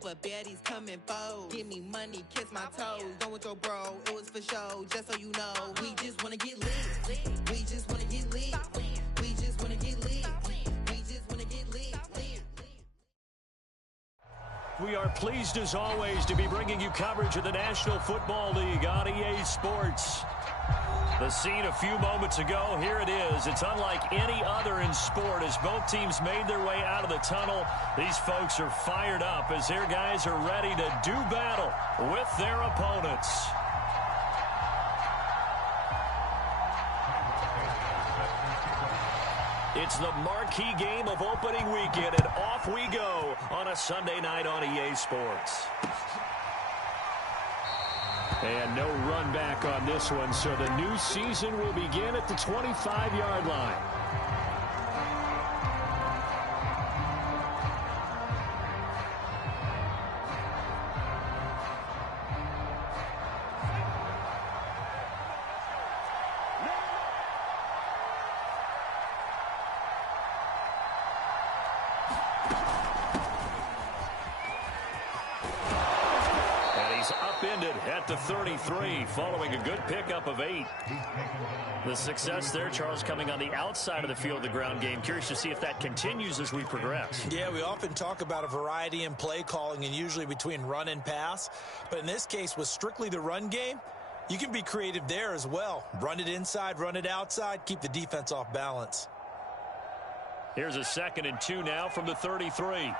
But baddies coming foes. Give me money, kiss my toes. Don't with your bro, it was for show. Just so you know, we just wanna get lit. We just wanna get lit. We just wanna get lit. We just wanna get lit. We are pleased as always to be bringing you coverage of the National Football League on EA Sports. The scene a few moments ago, here it is. It's unlike any other in sport as both teams made their way out of the tunnel. These folks are fired up as their guys are ready to do battle with their opponents. It's the marquee game of opening weekend, and off we go on a Sunday night on EA Sports. And no run back on this one, so the new season will begin at the 25-yard line. At the 33, following a good pickup of 8. The success there, Charles, coming on the outside of the field, the ground game. Curious to see if that continues as we progress. Yeah, we often talk about a variety in play calling and usually between run and pass. But in this case, with strictly the run game, you can be creative there as well. Run it inside, run it outside, keep the defense off balance. Here's a 2nd and 2 now from the 33.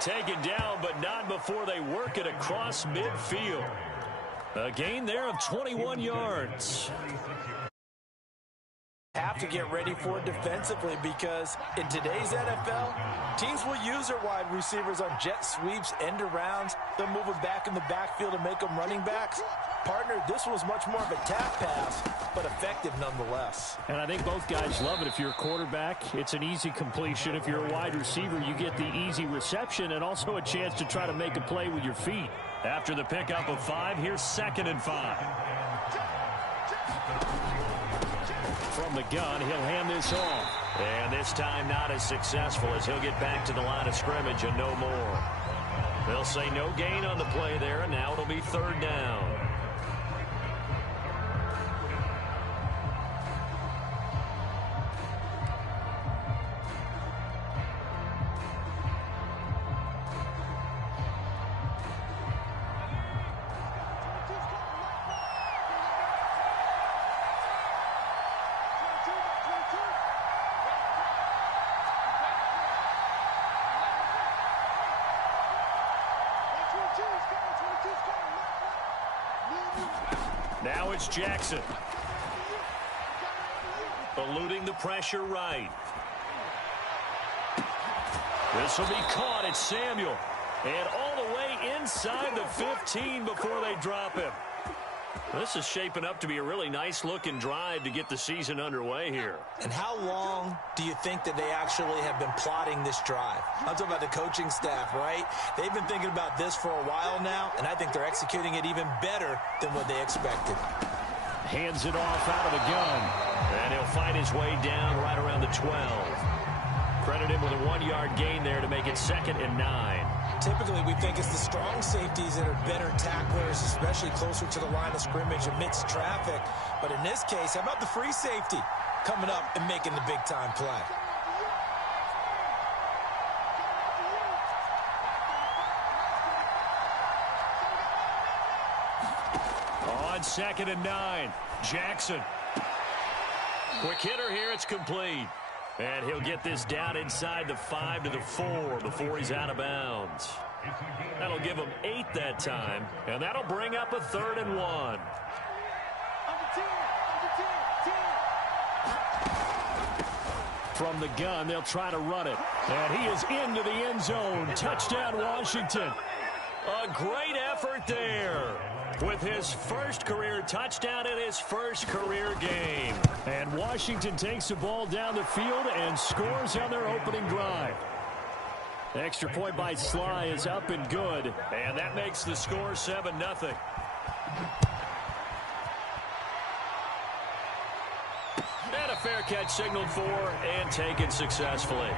Taken down, but not before they work it across midfield. A gain there of 21 yards. Have to get ready for it defensively because in today's NFL, teams will use their wide receivers on jet sweeps, end arounds. They'll move them back in the backfield to make them running backs. Partner, this was much more of a tap pass, but effective nonetheless. And I think both guys love it. If you're a quarterback, it's an easy completion. If you're a wide receiver, you get the easy reception and also a chance to try to make a play with your feet. After the pickup of 5, here's 2nd and 5. From the gun, he'll hand this off. And this time not as successful as he'll get back to the line of scrimmage and no more. They'll say no gain on the play there, and now it'll be 3rd down. Now it's Jackson. Eluding the pressure right. This will be caught. It's Samuel. And all the way inside the 15 before they drop him. This is shaping up to be a really nice-looking drive to get the season underway here. And how long do you think that they actually have been plotting this drive? I'm talking about the coaching staff, right? They've been thinking about this for a while now, and I think they're executing it even better than what they expected. Hands it off out of the gun. And he'll find his way down right around the 12. Credit him with a 1-yard gain there to make it 2nd and 9. Typically, we think it's the strong safeties that are better tacklers, especially closer to the line of scrimmage amidst traffic. But in this case, how about the free safety coming up and making the big-time play? On 2nd and 9, Jackson. Quick hitter here, it's complete. And he'll get this down inside the 5 to the 4 before he's out of bounds. That'll give him 8 that time, and that'll bring up a 3rd and 1. From the gun, they'll try to run it. And he is into the end zone. Touchdown, Washington. A great effort there with his first career touchdown in his first career game. And Washington takes the ball down the field and scores on their opening drive. Extra point by Sly is up and good. And that makes the score 7-0. And a fair catch signaled for and taken successfully.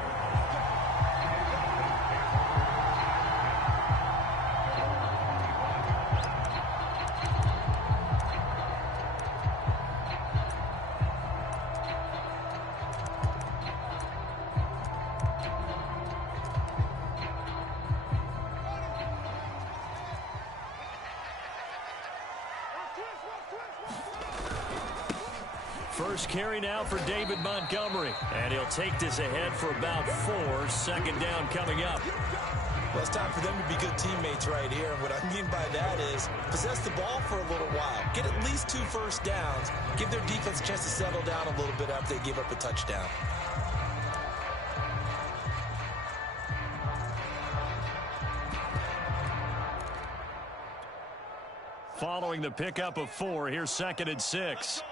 First carry now for David Montgomery. And he'll take this ahead for about 4. Second down coming up. Well, it's time for them to be good teammates right here. And what I mean by that is possess the ball for a little while. Get at least 2 first downs. Give their defense a chance to settle down a little bit after they give up a touchdown. Following the pickup of 4, here's 2nd and 6.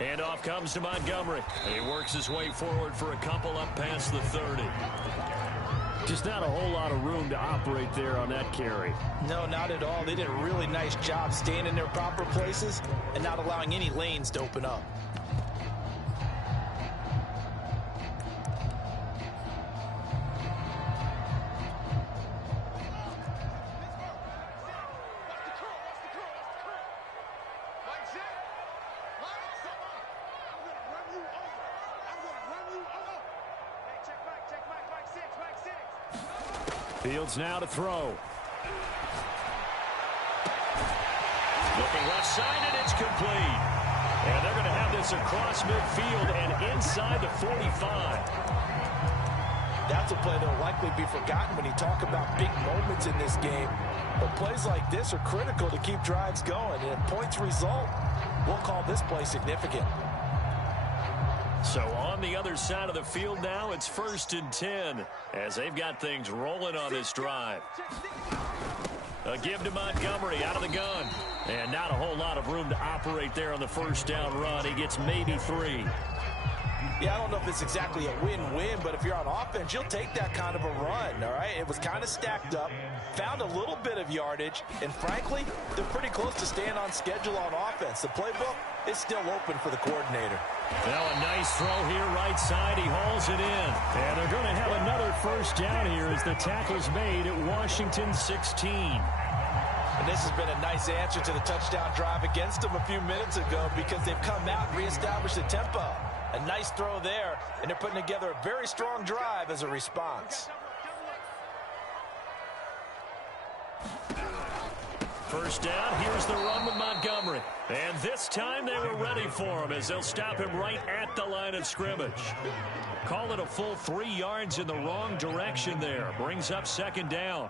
Handoff comes to Montgomery. He works his way forward for a couple up past the 30. Just not a whole lot of room to operate there on that carry. No, not at all. They did a really nice job staying in their proper places and not allowing any lanes to open up. Fields now to throw. Looking left side, and it's complete. And they're going to have this across midfield and inside the 45. That's a play that will likely be forgotten when you talk about big moments in this game. But plays like this are critical to keep drives going. And if points result, we'll call this play significant. So on the other side of the field now, it's 1st and 10 as they've got things rolling on this drive. A give to Montgomery out of the gun. And not a whole lot of room to operate there on the first down run. He gets maybe 3. Yeah, I don't know if it's exactly a win-win, but if you're on offense, you'll take that kind of a run, all right? It was kind of stacked up, found a little bit of yardage, and frankly, they're pretty close to staying on schedule on offense. The playbook is still open for the coordinator. Well, a nice throw here right side. He hauls it in. And they're going to have another first down here as the tackle's made at Washington 16. And this has been a nice answer to the touchdown drive against them a few minutes ago because they've come out and reestablished the tempo. A nice throw there, and they're putting together a very strong drive as a response. First down, here's the run with Montgomery. And this time they were ready for him as they'll stop him right at the line of scrimmage. Call it a full 3 yards in the wrong direction there. Brings up 2nd down.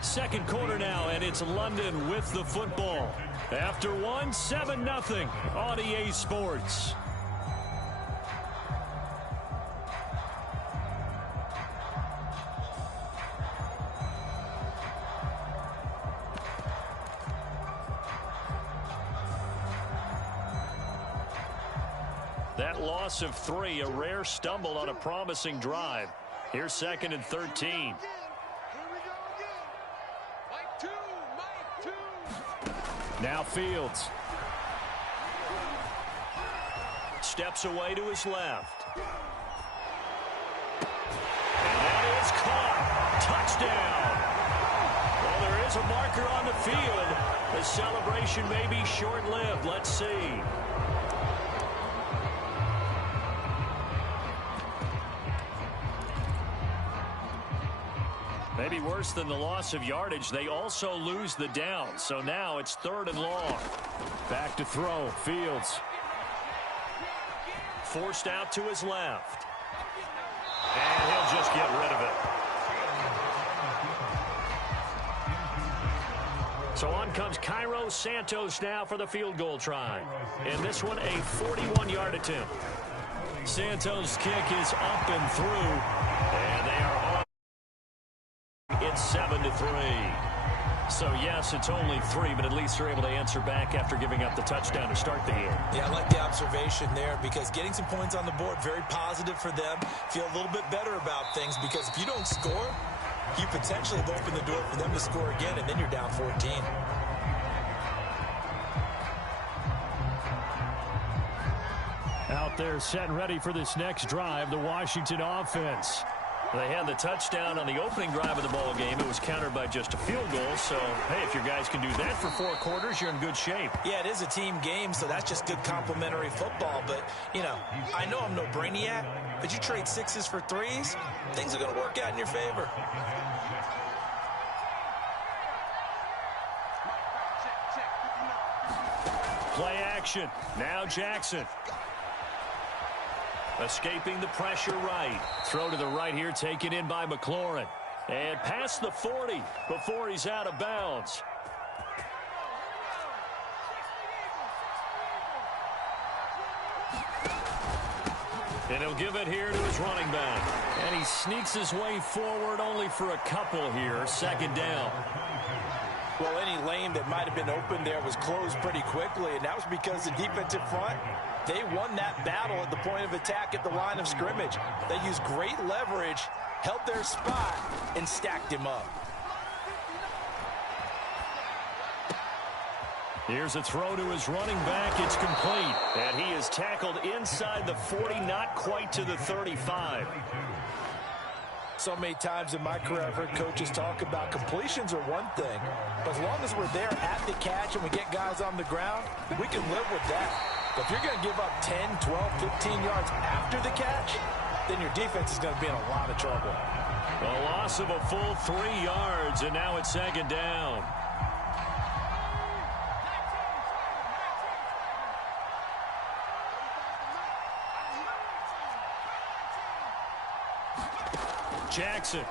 Second quarter now, and it's London with the football. After 1, 7-0 on EA Sports. That loss of 3, a rare stumble on a promising drive. Here's 2nd and 13. Now Fields. Steps away to his left. And that is caught. Touchdown. Well, there is a marker on the field. The celebration may be short-lived. Let's see. Maybe worse than the loss of yardage, they also lose the down. So now it's 3rd and long. Back to throw. Fields. Forced out to his left. And he'll just get rid of it. So on comes Cairo Santos now for the field goal try. And this one, a 41-yard attempt. Santos' kick is up and through. And they are on. It's 7-3. So, yes, it's only 3, but at least they're able to answer back after giving up the touchdown to start the game. Yeah, I like the observation there because getting some points on the board, very positive for them. Feel a little bit better about things because if you don't score, you potentially have opened the door for them to score again, and then you're down 14. Out there set and ready for this next drive, the Washington offense. They had the touchdown on the opening drive of the ball game. It was countered by just a field goal. So, hey, if your guys can do that for 4 quarters, you're in good shape. Yeah, it is a team game, so that's just good complementary football. But, you know, I know I'm no brainiac, but you trade 6s for 3s, things are going to work out in your favor. Play action. Now Jackson. Escaping the pressure right. Throw to the right here, taken in by McLaurin. And past the 40 before he's out of bounds. And he'll give it here to his running back. And he sneaks his way forward only for a couple here. Second down. Well, any lane that might have been open there was closed pretty quickly, and that was because the defensive front, they won that battle at the point of attack at the line of scrimmage. They used great leverage, held their spot, and stacked him up. Here's a throw to his running back. It's complete. And he is tackled inside the 40, not quite to the 35. So many times in my career, I've heard coaches talk about completions are one thing, but as long as we're there at the catch and we get guys on the ground, we can live with that. But if you're going to give up 10, 12, 15 yards after the catch, then your defense is going to be in a lot of trouble. A loss of a full 3 yards, and now it's second down. Jackson.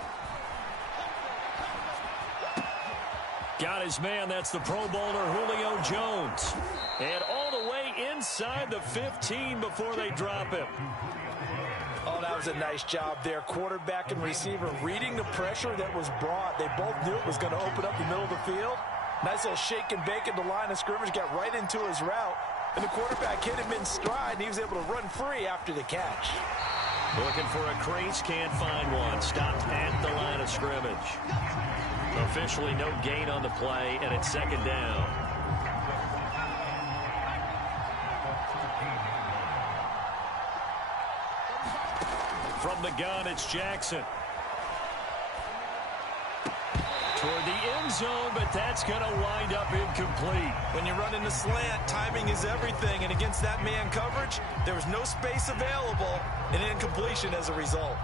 Got his man. That's the Pro Bowler Julio Jones. And all the way inside the 15 before they drop him. Oh, that was a nice job there. Quarterback and receiver reading the pressure that was brought. They both knew it was going to open up the middle of the field. Nice little shake and bake at the line of scrimmage. Got right into his route. And the quarterback hit him in stride, and he was able to run free after the catch. Looking for a crease, can't find one. Stopped at the line of scrimmage. Officially no gain on the play, and it's second down. From the gun, it's Jackson. Toward the end zone, but that's going to wind up incomplete. When you run in the slant, timing is everything, and against that man coverage, there was no space available, and incompletion as a result.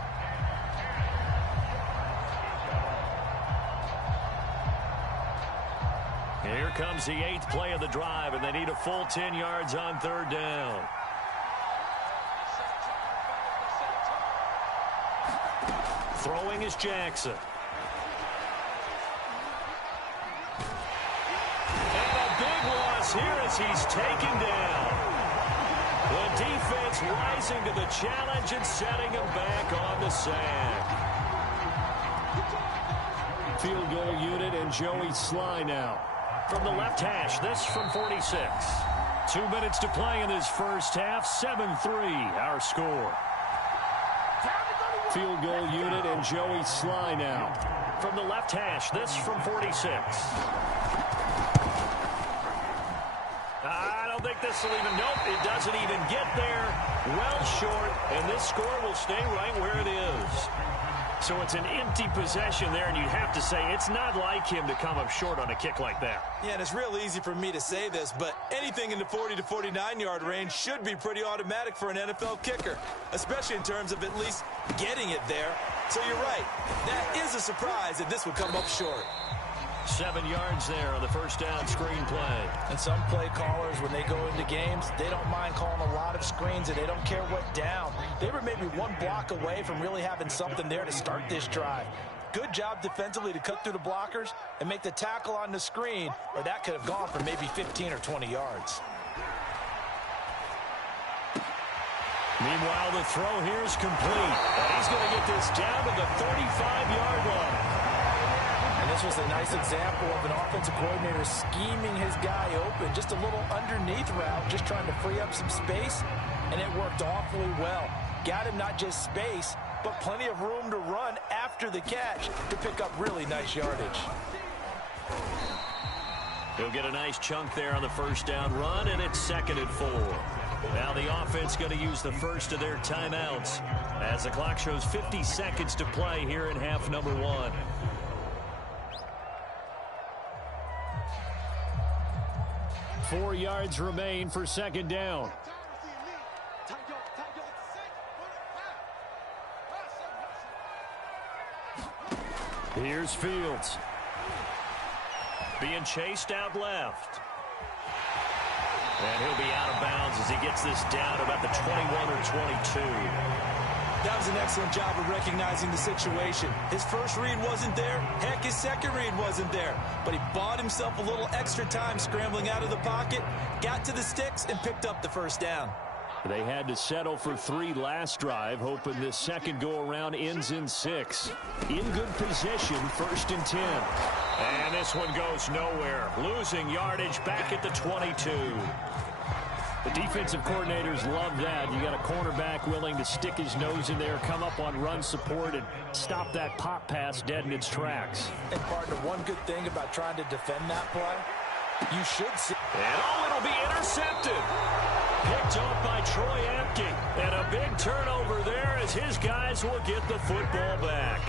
Here comes the 8th play of the drive, and they need a full 10 yards on third down. Throwing is Jackson. Here as he's taken down. The defense rising to the challenge and setting him back on the sack. Field goal unit and Joey Sly now. From the left hash, this from 46. 2 minutes to play in this first half. 7-3 our score. Field goal unit and Joey Sly now. From the left hash, this from 46. I don't think this will even, nope, it doesn't even get there. Well short, and this score will stay right where it is. So it's an empty possession there, and you'd have to say it's not like him to come up short on a kick like that. Yeah, and it's real easy for me to say this, but anything in the 40 to 49-yard range should be pretty automatic for an NFL kicker, especially in terms of at least getting it there. So you're right. That is a surprise that this would come up short. 7 yards there on the first down screen play. And some play callers, when they go into games, they don't mind calling a lot of screens, and they don't care what down. They were maybe one block away from really having something there to start this drive. Good job defensively to cut through the blockers and make the tackle on the screen, or that could have gone for maybe 15 or 20 yards. Meanwhile, the throw here is complete. And he's going to get this down to the 35-yard line. And This was a nice example of an offensive coordinator scheming his guy open. Just a little underneath route, just trying to free up some space, and it worked awfully well. Got him not just space, but plenty of room to run after the catch to pick up really nice yardage. He'll get a nice chunk there on the first down run, and it's 2nd and 4. Now the offense going to use the first of their timeouts as the clock shows 50 seconds to play here in half number 1. Four yards remain for 2nd down. Here's Fields. Being chased out left. And he'll be out of bounds as he gets this down about the 21 or 22. That was an excellent job of recognizing the situation. His first read wasn't there. Heck, his second read wasn't there. But he bought himself a little extra time scrambling out of the pocket, got to the sticks, and picked up the first down. They had to settle for 3 last drive, hoping this second go-around ends in 6. In good position, 1st and 10. And this one goes nowhere. Losing yardage back at the 22. The defensive coordinators love that. You got a cornerback willing to stick his nose in there, come up on run support, and stop that pop pass dead in its tracks. And partner, one good thing about trying to defend that play, you should see. And it'll be intercepted. Picked off by Troy Apke. And a big turnover there as his guys will get the football back.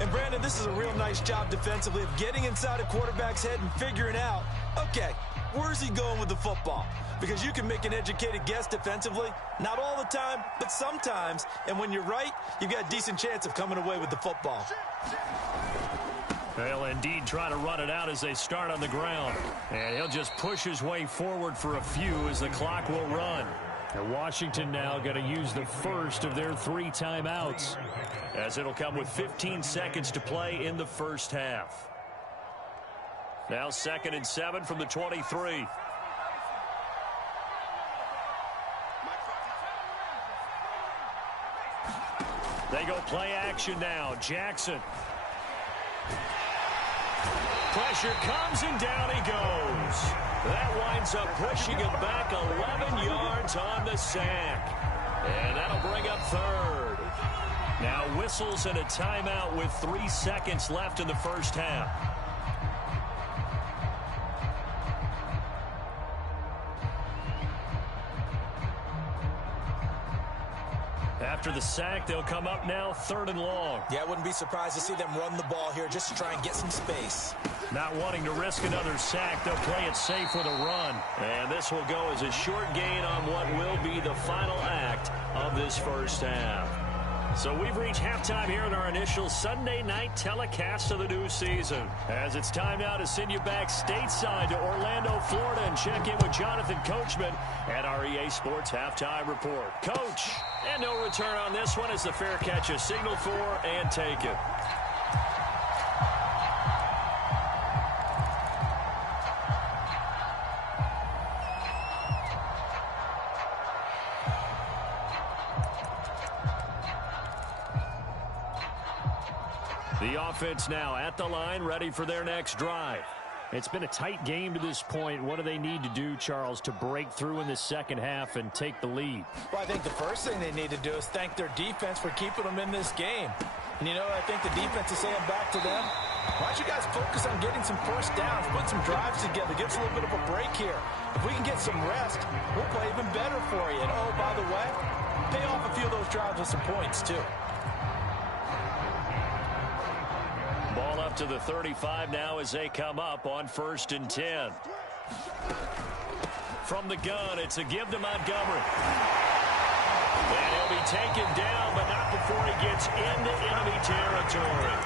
And Brandon, this is a real nice job defensively of getting inside a quarterback's head and figuring out, okay, where's he going with the football? Because you can make an educated guess defensively. Not all the time, but sometimes. And when you're right, you've got a decent chance of coming away with the football. They'll indeed try to run it out as they start on the ground. And he'll just push his way forward for a few as the clock will run. And Washington now going to use the first of their 3 timeouts, as it'll come with 15 seconds to play in the first half. Now 2nd and 7 from the 23. They go play action now. Jackson. Pressure comes and down he goes. That winds up pushing him back 11 yards on the sack. And that'll bring up 3rd. Now whistles and a timeout with 3 seconds left in the first half. After the sack, they'll come up now 3rd and long. Yeah, I wouldn't be surprised to see them run the ball here just to try and get some space. Not wanting to risk another sack, they'll play it safe with a run. And this will go as a short gain on what will be the final act of this first half. So we've reached halftime here in our initial Sunday night telecast of the new season. As it's time now to send you back stateside to Orlando, Florida, and check in with Jonathan Coachman at our EA Sports Halftime Report. Coach, and no return on this one as the fair catch is signaled for and taken. The offense now at the line, ready for their next drive. It's been a tight game to this point. What do they need to do, Charles, to break through in the second half and take the lead? Well, I think the first thing they need to do is thank their defense for keeping them in this game. And, you know, I think the defense is saying back to them, why don't you guys focus on getting some first downs, put some drives together, give us a little bit of a break here. If we can get some rest, we'll play even better for you. And, oh, by the way, pay off a few of those drives with some points, too. Ball up to the 35 now as they come up on 1st and 10. From the gun, it's a give to Montgomery. And he'll be taken down, but not before he gets into enemy territory.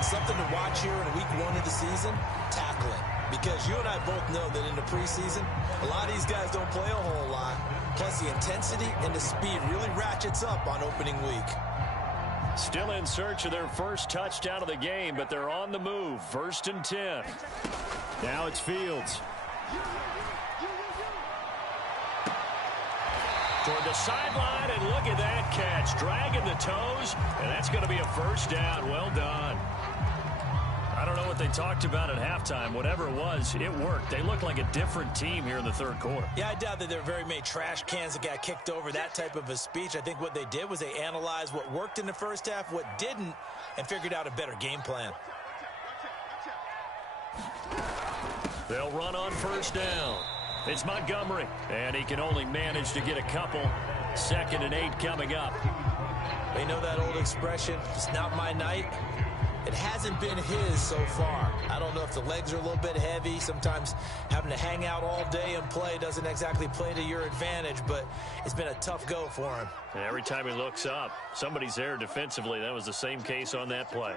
Something to watch here in week 1 of the season, tackling. Because you and I both know that in the preseason, a lot of these guys don't play a whole lot. Plus the intensity and the speed really ratchets up on opening week. Still in search of their first touchdown of the game, but they're on the move. 1st and 10. Now it's Fields. Toward the sideline, and look at that catch. Dragging the toes, and that's going to be a first down. Well done. I don't know what they talked about at halftime. Whatever it was, it worked. They looked like a different team here in the third quarter. Yeah, I doubt that there were very many trash cans that got kicked over, that type of a speech. I think what they did was they analyzed what worked in the first half, what didn't, and figured out a better game plan. They'll run on first down. It's Montgomery, and he can only manage to get a couple. 2nd and 8 coming up. They know that old expression, it's not my night. It hasn't been his so far. I don't know if the legs are a little bit heavy. Sometimes having to hang out all day and play doesn't exactly play to your advantage, but it's been a tough go for him. And every time he looks up, somebody's there defensively. That was the same case on that play.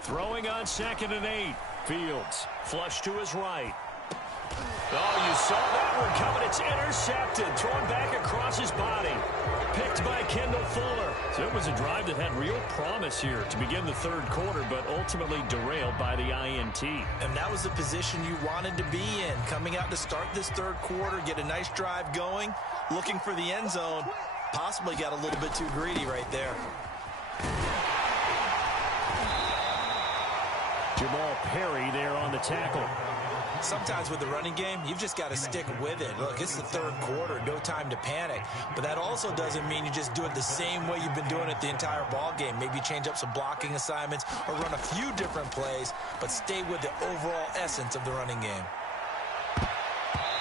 Throwing on 2nd and 8. Fields, flush to his right. Oh, you saw that one coming. It's intercepted. Thrown back across his body. Picked by Kendall Fuller. So it was a drive that had real promise here to begin the third quarter, but ultimately derailed by the INT. And that was the position you wanted to be in. Coming out to start this third quarter, get a nice drive going, looking for the end zone. Possibly got a little bit too greedy right there. Jamal Perry there on the tackle. Sometimes with the running game, you've just got to stick with it. Look, it's the third quarter, no time to panic. But that also doesn't mean you just do it the same way you've been doing it the entire ball game. Maybe change up some blocking assignments or run a few different plays, but stay with the overall essence of the running game.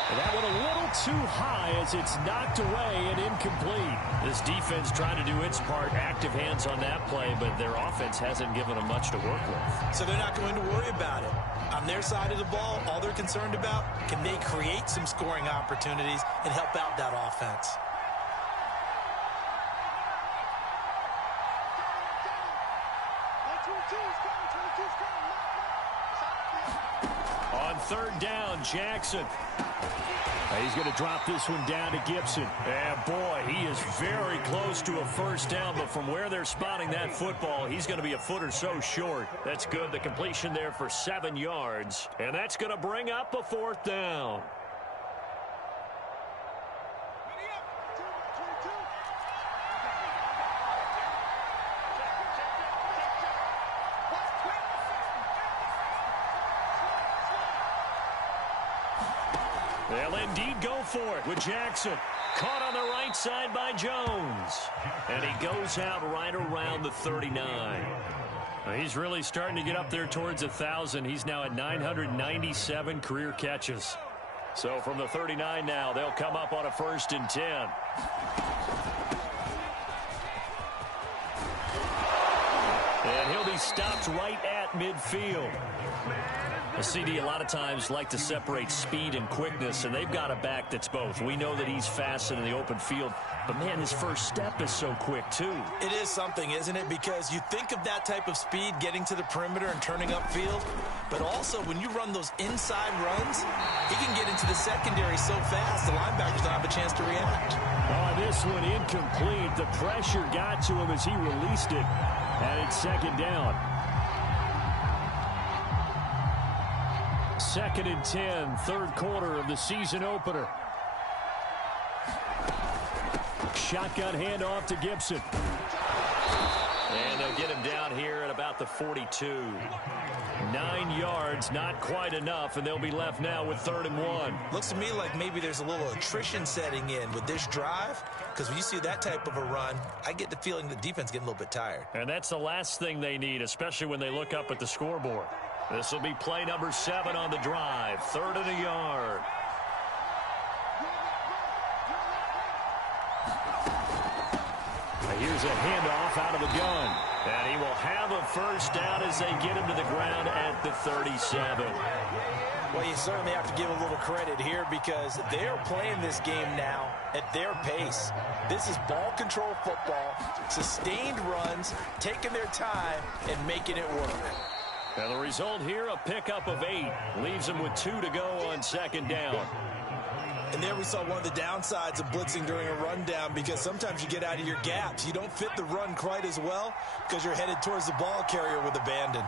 And that one a little too high as it's knocked away and incomplete. This defense trying to do its part, active hands on that play, but their offense hasn't given them much to work with. So they're not going to worry about it. On their side of the ball, all they're concerned about, can they create some scoring opportunities and help out that offense? On 3rd down, Jackson. He's going to drop this one down to Gibson. And boy, he is very close to a first down, but from where they're spotting that football, he's going to be a foot or so short. That's good. The completion there for 7 yards. And that's going to bring up a 4th down. They'll indeed go for it with Jackson. Caught on the right side by Jones. And he goes out right around the 39. He's really starting to get up there towards 1,000. He's now at 997 career catches. So from the 39 now, they'll come up on a 1st and 10. And he'll be stopped right at midfield. The CD a lot of times like to separate speed and quickness, and they've got a back that's both. We know that he's fast in the open field, but, man, his first step is so quick, too. It is something, isn't it? Because you think of that type of speed getting to the perimeter and turning upfield, but also when you run those inside runs, he can get into the secondary so fast the linebackers don't have a chance to react. Oh, this one incomplete. The pressure got to him as he released it, and it's 2nd down. 2nd and 10, 3rd quarter of the season opener. Shotgun handoff to Gibson. And they'll get him down here at about the 42. 9 yards, not quite enough, and they'll be left now with 3rd and 1. Looks to me like maybe there's a little attrition setting in with this drive, because when you see that type of a run, I get the feeling the defense getting a little bit tired. And that's the last thing they need, especially when they look up at the scoreboard. This will be play number 7 on the drive. 3rd and a yard. Here's a handoff out of the gun. And he will have a first down as they get him to the ground at the 37. Well, you certainly have to give a little credit here because they're playing this game now at their pace. This is ball control football, sustained runs, taking their time, and making it work. And the result here, a pickup of 8. Leaves them with 2 to go on 2nd down. And there we saw one of the downsides of blitzing during a rundown because sometimes you get out of your gaps. You don't fit the run quite as well because you're headed towards the ball carrier with abandon.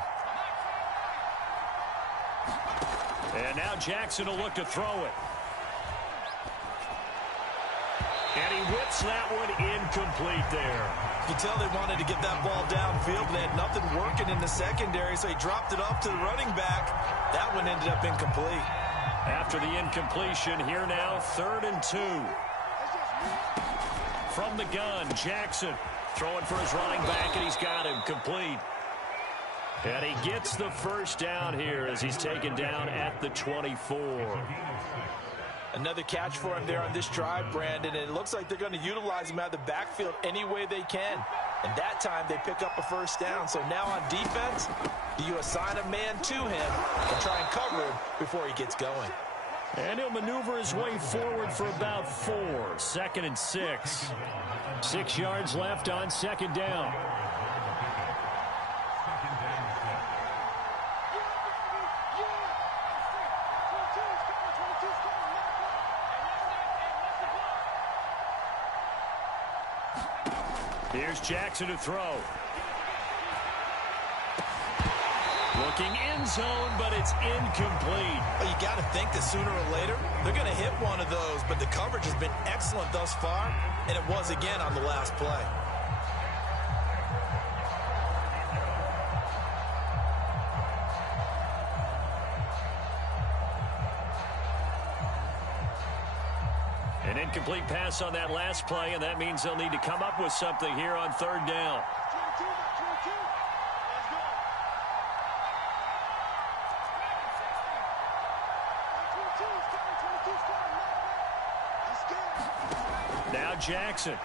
And now Jackson will look to throw it. And he whips that one incomplete there. You can tell they wanted to get that ball downfield, but they had nothing working in the secondary, so he dropped it off to the running back. That one ended up incomplete. After the incompletion, here now, 3rd and 2. From the gun, Jackson throwing for his running back, and he's got him complete. And he gets the first down here as he's taken down at the 24. Another catch for him there on this drive, Brandon, and it looks like they're going to utilize him out of the backfield any way they can. And that time they pick up a first down. So now on defense, you assign a man to him and try and cover him before he gets going. And he'll maneuver his way forward for about 4. 2nd and 6. 6 yards left on 2nd down. Here's Jackson to throw. Looking end zone, but it's incomplete. Well, you got to think that sooner or later, they're going to hit one of those, but the coverage has been excellent thus far, and it was again on the last play. An incomplete pass on that last play, and that means they'll need to come up with something here on 3rd down. Now Jackson.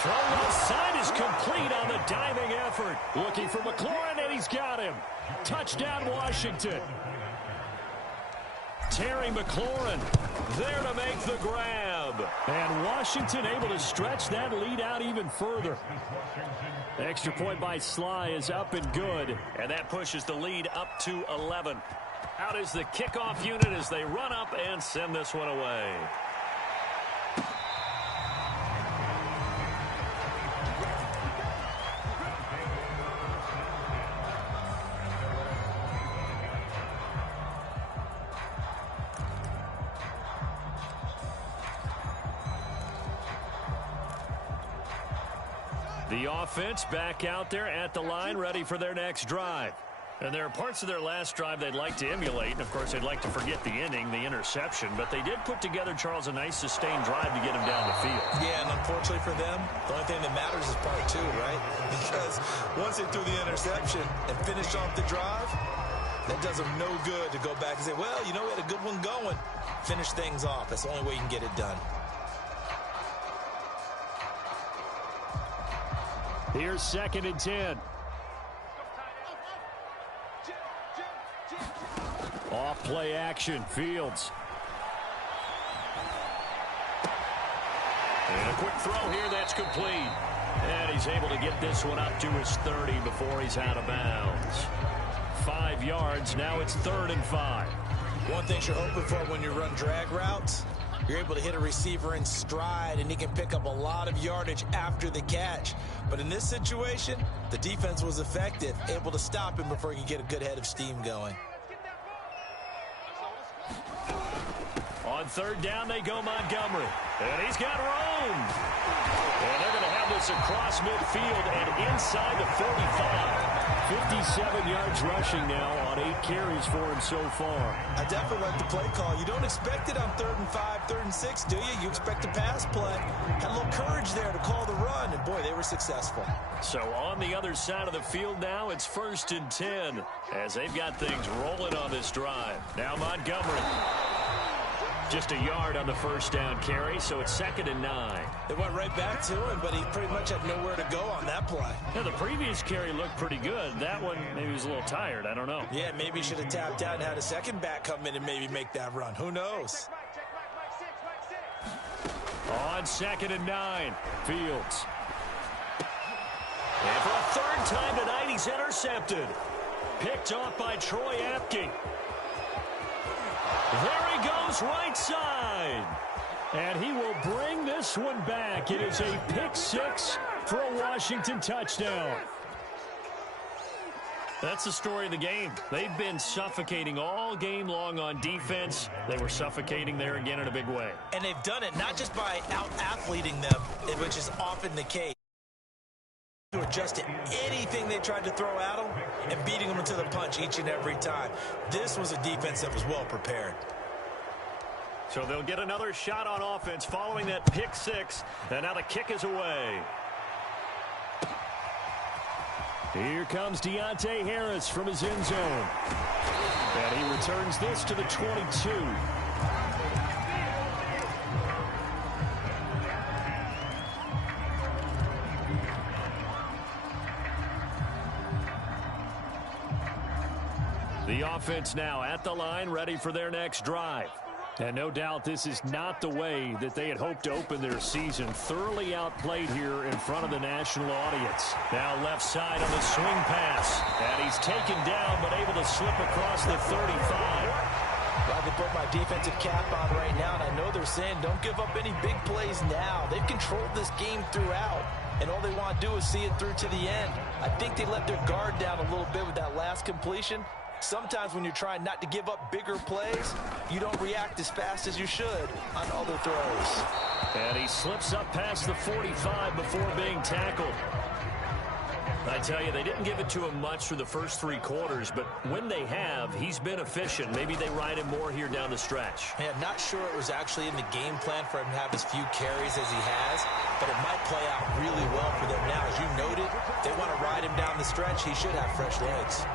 Throw left side is complete on the diving effort. Looking for McLaurin, and he's got him. Touchdown, Washington. Terry McLaurin there to make the grab. And Washington able to stretch that lead out even further. The extra point by Sly is up and good. And that pushes the lead up to 11. Out is the kickoff unit as they run up and send this one away. The offense back out there at the line, ready for their next drive. And there are parts of their last drive they'd like to emulate. And, of course, they'd like to forget the inning, the interception. But they did put together, Charles, a nice sustained drive to get him down the field. Yeah, and unfortunately for them, the only thing that matters is part 2, right? Because once they threw the interception and finished off the drive, that does them no good to go back and say, well, you know, we had a good one going. Finish things off. That's the only way you can get it done. Here's 2nd and 10. Off play action, Fields. And a quick throw here, that's complete. And he's able to get this one up to his 30 before he's out of bounds. 5 yards, now it's 3rd and 5. One thing you're hoping for when you run drag routes, you're able to hit a receiver in stride, and he can pick up a lot of yardage after the catch. But in this situation, the defense was effective, able to stop him before he could get a good head of steam going. On 3rd down, they go Montgomery. And he's got room. And they're going to have this across midfield and inside the 45. 57 yards rushing now on 8 carries for him so far. I definitely like the play call. You don't expect it on 3rd and 5, 3rd and 6, do you? You expect a pass play. Had a little courage there to call the run, and boy, they were successful. So on the other side of the field now, it's 1st and 10 as they've got things rolling on this drive. Now Montgomery. Just a yard on the 1st down carry, so it's 2nd and 9. They went right back to him, but he pretty much had nowhere to go on that play. Yeah, the previous carry looked pretty good. That one, maybe he was a little tired. I don't know. Yeah, maybe he should have tapped out and had a second back come in and maybe make that run. Who knows? On 2nd and 9, Fields. And for a 3rd time tonight, he's intercepted. Picked off by Troy Apke. There he goes, right side. And he will bring this one back. It is a pick 6 for a Washington touchdown. That's the story of the game. They've been suffocating all game long on defense. They were suffocating there again in a big way. And they've done it not just by out-athleting them, which is often the case, to adjust to anything they tried to throw at them and beating them into the punch each and every time. This was a defense that was well prepared. So they'll get another shot on offense following that pick six. And now the kick is away. Here comes Deontay Harris from his end zone. And he returns this to the 22. The offense now at the line, ready for their next drive. And no doubt this is not the way that they had hoped to open their season. Thoroughly outplayed here in front of the national audience. Now left side on the swing pass. And he's taken down but able to slip across the 35. Glad to put my defensive cap on right now, and I know they're saying don't give up any big plays now. They've controlled this game throughout, and all they want to do is see it through to the end. I think they let their guard down a little bit with that last completion. Sometimes when you're trying not to give up bigger plays, you don't react as fast as you should on other throws. And he slips up past the 45 before being tackled. I tell you, they didn't give it to him much through the first 3 quarters, but when they have, he's been efficient. Maybe they ride him more here down the stretch. Yeah, not sure it was actually in the game plan for him to have as few carries as he has, but it might play out really well for them now. As you noted, if they want to ride him down the stretch, he should have fresh legs.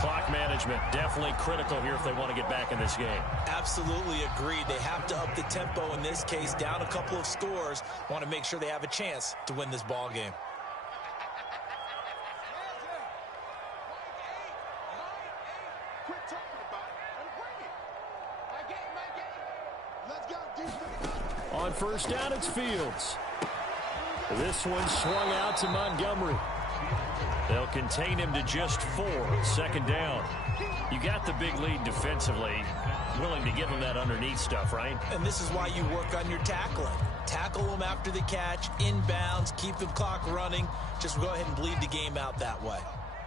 Clock management, definitely critical here if they want to get back in this game. Absolutely agreed. They have to up the tempo in this case, down a couple of scores. Want to make sure they have a chance to win this ball game. On first down, it's Fields. This one swung out to Montgomery. They'll contain him to just 4. Second down. You got the big lead defensively. Willing to give him that underneath stuff, right? And this is why you work on your tackling. Tackle them after the catch, inbounds, keep the clock running. Just go ahead and bleed the game out that way.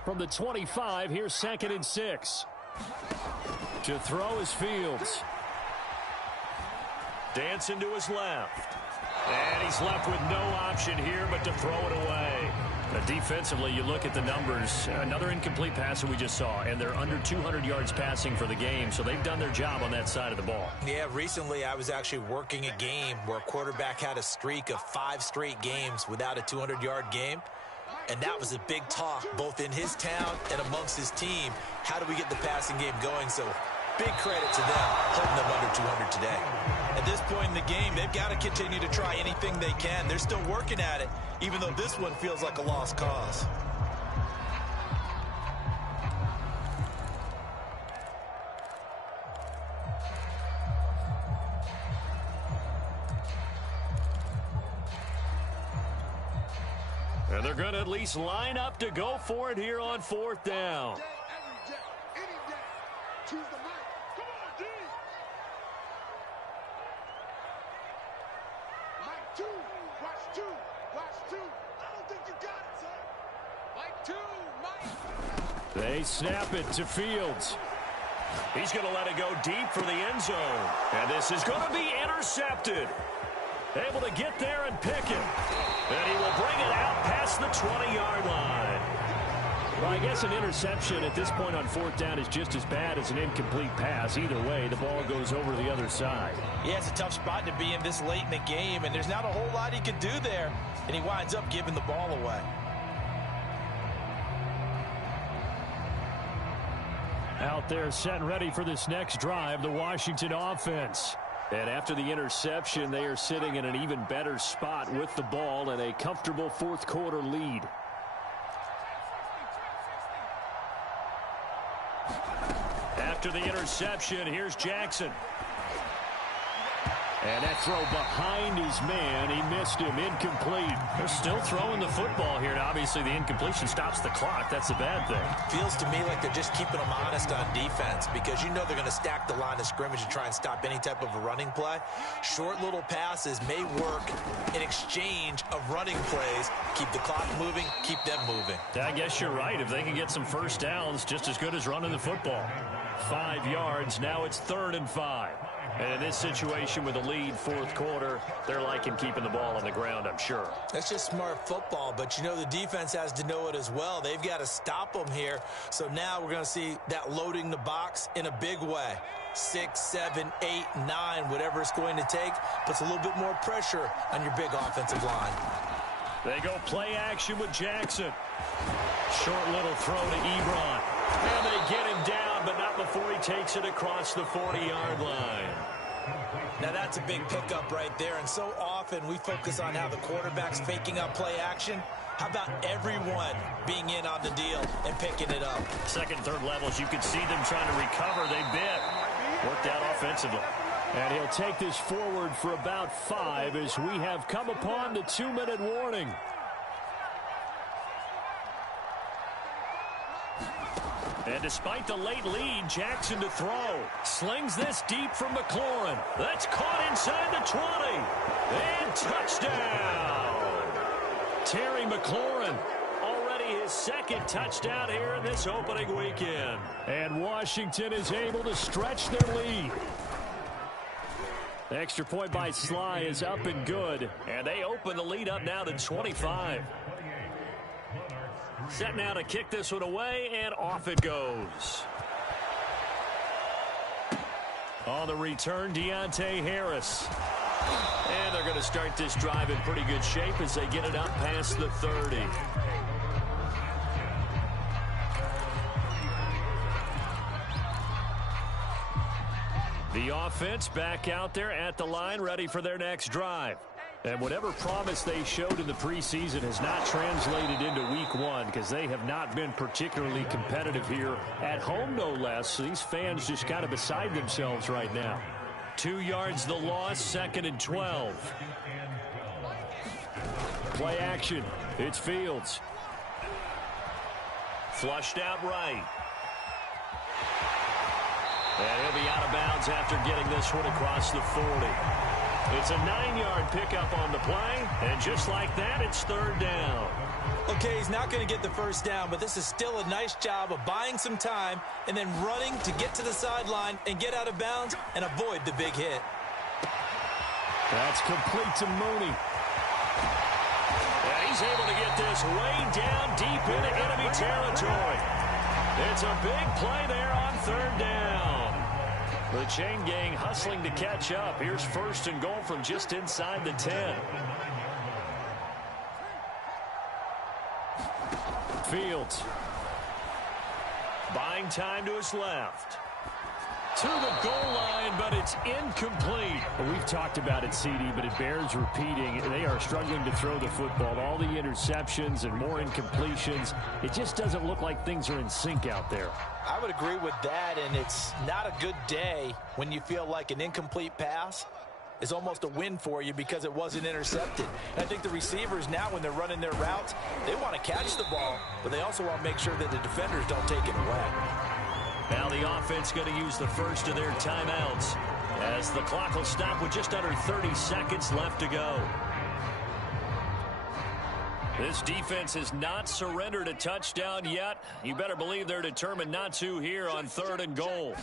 From the 25, here's 2nd and 6. To throw is Fields. Dancing to his left. And he's left with no option here but to throw it away. Defensively, you look at the numbers. Another incomplete pass that we just saw, and they're under 200 yards passing for the game, so they've done their job on that side of the ball. Yeah, recently I was actually working a game where a quarterback had a streak of 5 straight games without a 200-yard game, and that was a big talk both in his town and amongst his team. How do we get the passing game going? So big credit to them holding them under 200 today. At this point in the game, they've got to continue to try anything they can. They're still working at it, even though this one feels like a lost cause. And they're going to at least line up to go for it here on 4th down. They snap it to Fields. He's going to let it go deep for the end zone. And this is going to be intercepted. Able to get there and pick it. And he will bring it out past the 20-yard line. Well, I guess an interception at this point on 4th down is just as bad as an incomplete pass. Either way, the ball goes over the other side. Yeah, it's a tough spot to be in this late in the game, and there's not a whole lot he could do there. And he winds up giving the ball away. Out there set and ready for this next drive, the Washington offense. And after the interception, they are sitting in an even better spot with the ball and a comfortable 4th quarter lead. After the interception, here's Jackson. And that throw behind his man, he missed him, incomplete. They're still throwing the football here. Now, obviously, the incompletion stops the clock. That's a bad thing. Feels to me like they're just keeping them honest on defense because you know they're going to stack the line of scrimmage and try and stop any type of a running play. Short little passes may work in exchange of running plays. Keep the clock moving, keep them moving. I guess you're right. If they can get some first downs, just as good as running the football. 5 yards. Now it's 3rd and 5. And in this situation with a lead, fourth quarter, they're liking keeping the ball on the ground, I'm sure. That's just smart football, but you know the defense has to know it as well. They've got to stop them here. So now we're going to see that loading the box in a big way. 6, 7, 8, 9, whatever it's going to take, puts a little bit more pressure on your big offensive line. They go play action with Jackson. Short little throw to Ebron. And they get him down, but not before he takes it across the 40-yard line. Now that's a big pickup right there, and so often we focus on how the quarterback's faking up play action. How about everyone being in on the deal and picking it up? Second, third levels, you could see them trying to recover. They bit. Worked out offensively. And he'll take this forward for about 5 as we have come upon the 2-minute warning. And despite the late lead, Jackson to throw. Slings this deep from McLaurin. That's caught inside the 20. And touchdown. Terry McLaurin. Already his second touchdown here in this opening weekend. And Washington is able to stretch their lead. The extra point by Sly is up and good. And they open the lead up now to 25. Set now to kick this one away, and off it goes. On the return, Deontay Harris. And they're going to start this drive in pretty good shape as they get it up past the 30. The offense back out there at the line, ready for their next drive. And whatever promise they showed in the preseason has not translated into week 1 because they have not been particularly competitive here at home, no less. So these fans just kind of beside themselves right now. 2 yards the loss, 2nd and 12. Play action. It's Fields. Flushed out right. And he'll be out of bounds after getting this one across the 40. It's a 9-yard pickup on the play, and just like that, it's 3rd down. Okay, he's not going to get the first down, but this is still a nice job of buying some time and then running to get to the sideline and get out of bounds and avoid the big hit. That's complete to Mooney. And he's able to get this way down deep into enemy territory. It's a big play there on 3rd down. The chain gang hustling to catch up. Here's 1st and goal from just inside the 10. Fields. Buying time to his left. To the goal line, but it's incomplete. Well, we've talked about it, CD, but it bears repeating. They are struggling to throw the football. All the interceptions and more incompletions. It just doesn't look like things are in sync out there. I would agree with that, and it's not a good day when you feel like an incomplete pass is almost a win for you because it wasn't intercepted. And I think the receivers now, when they're running their routes, they want to catch the ball, but they also want to make sure that the defenders don't take it away. Now the offense going to use the first of their timeouts as the clock will stop with just under 30 seconds left to go. This defense has not surrendered a touchdown yet. You better believe they're determined not to here on 3rd and goal.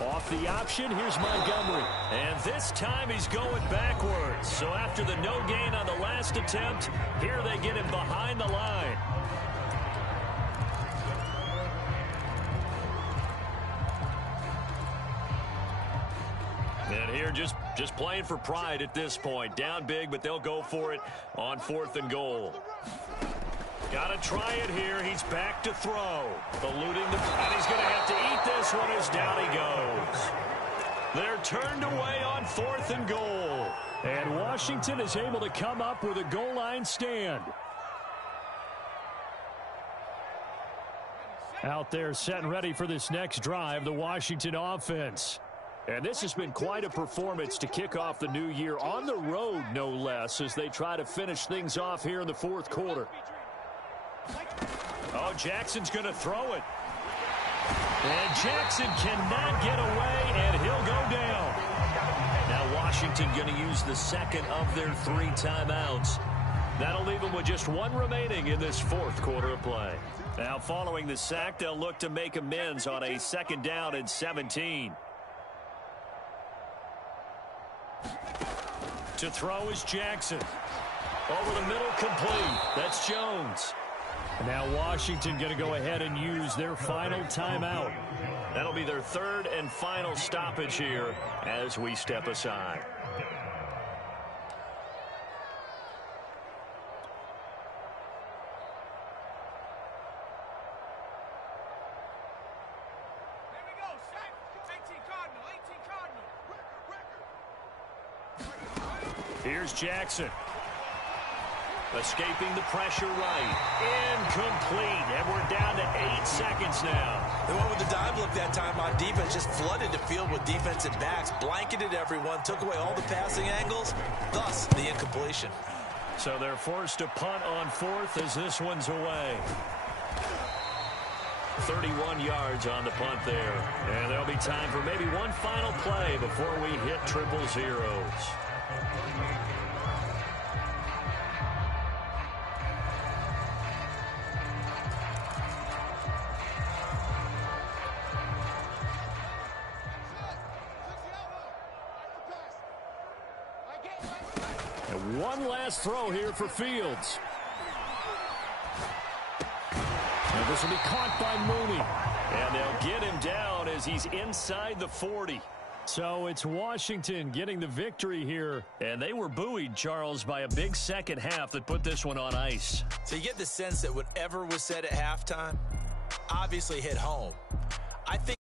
Off the option, here's Montgomery. And this time he's going backwards. So after the no gain on the last attempt, here they get him behind the line. And here just playing for pride at this point. Down big, but they'll go for it on 4th and goal. Got to try it here. He's back to throw. Eluding the... And he's going to have to eat this one as down he goes. They're turned away on 4th and goal. And Washington is able to come up with a goal line stand. Out there set and ready for this next drive, the Washington offense. And this has been quite a performance to kick off the new year on the road, no less, as they try to finish things off here in the fourth quarter. Oh, Jackson's going to throw it. And Jackson cannot get away, and he'll go down. Now Washington going to use the second of their 3 timeouts. That'll leave them with just 1 remaining in this fourth quarter of play. Now following the sack, they'll look to make amends on a 2nd down and 17. To throw is Jackson. Over the middle, complete. That's Jones. And now Washington going to go ahead and use their final timeout. That'll be their 3rd and final stoppage here as we step aside. Here's Jackson. Escaping the pressure right. Incomplete. And we're down to 8 seconds now. They went with the dime look that time on defense. Just flooded the field with defensive backs. Blanketed everyone. Took away all the passing angles. Thus, the incompletion. So they're forced to punt on 4th as this one's away. 31 yards on the punt there. And there'll be time for maybe one final play before we hit triple zeros. And one last throw here for Fields. And this will be caught by Mooney. And they'll get him down as he's inside the 40. So it's Washington getting the victory here. And they were buoyed, Charles, by a big second half that put this one on ice. So you get the sense that whatever was said at halftime obviously hit home. I think